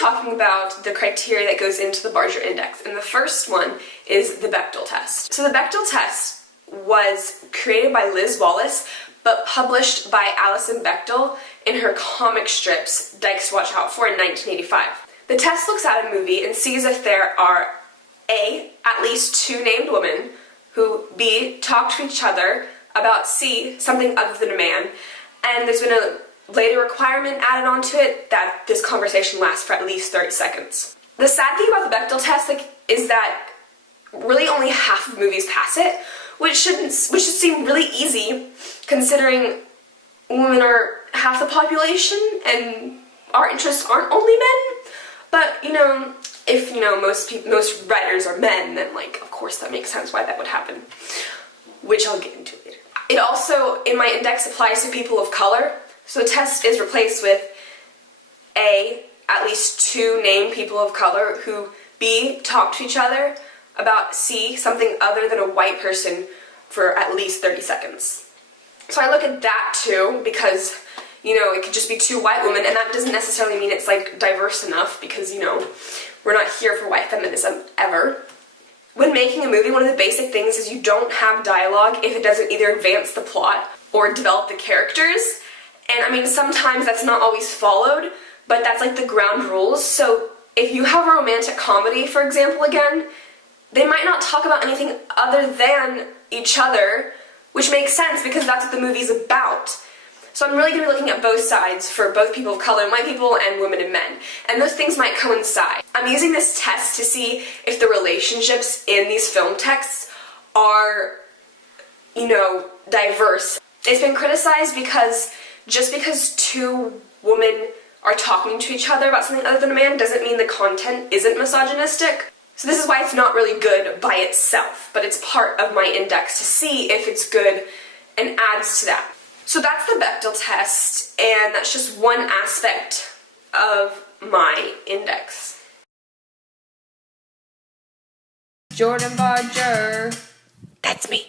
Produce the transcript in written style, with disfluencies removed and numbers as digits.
talking about the criteria that goes into the Barger Index, and the first one is the Bechdel test. So the Bechdel test was created by Liz Wallace, but published by Alison Bechdel in her comic strips Dykes to Watch Out For in 1985. The test looks at a movie and sees if there are A, at least two named women, who B, talk to each other about C, something other than a man, and there's been a later requirement added onto it that this conversation lasts for at least 30 seconds. The sad thing about the Bechdel test is that really only half of movies pass it, which should seem really easy considering women are half the population and our interests aren't only men. But if most writers are men, then of course that makes sense why that would happen, which I'll get into later. It also, in my index, applies to people of color. So the test is replaced with A, at least two named people of color who B, talk to each other about C, something other than a white person for at least 30 seconds. So I look at that too because, it could just be two white women, and that doesn't necessarily mean it's diverse enough because, we're not here for white feminism ever. When making a movie, one of the basic things is you don't have dialogue if it doesn't either advance the plot or develop the characters. And sometimes that's not always followed, but that's the ground rules. So if you have a romantic comedy, for example, again, they might not talk about anything other than each other, which makes sense because that's what the movie's about. So I'm really going to be looking at both sides for both people of color, white people, and women and men. And those things might coincide. I'm using this test to see if the relationships in these film texts are, diverse. It's been criticized because just because two women are talking to each other about something other than a man doesn't mean the content isn't misogynistic. So this is why it's not really good by itself, but it's part of my index to see if it's good and adds to that. So that's the Bechdel test, and that's just one aspect of my index. Jordan Barger. That's me.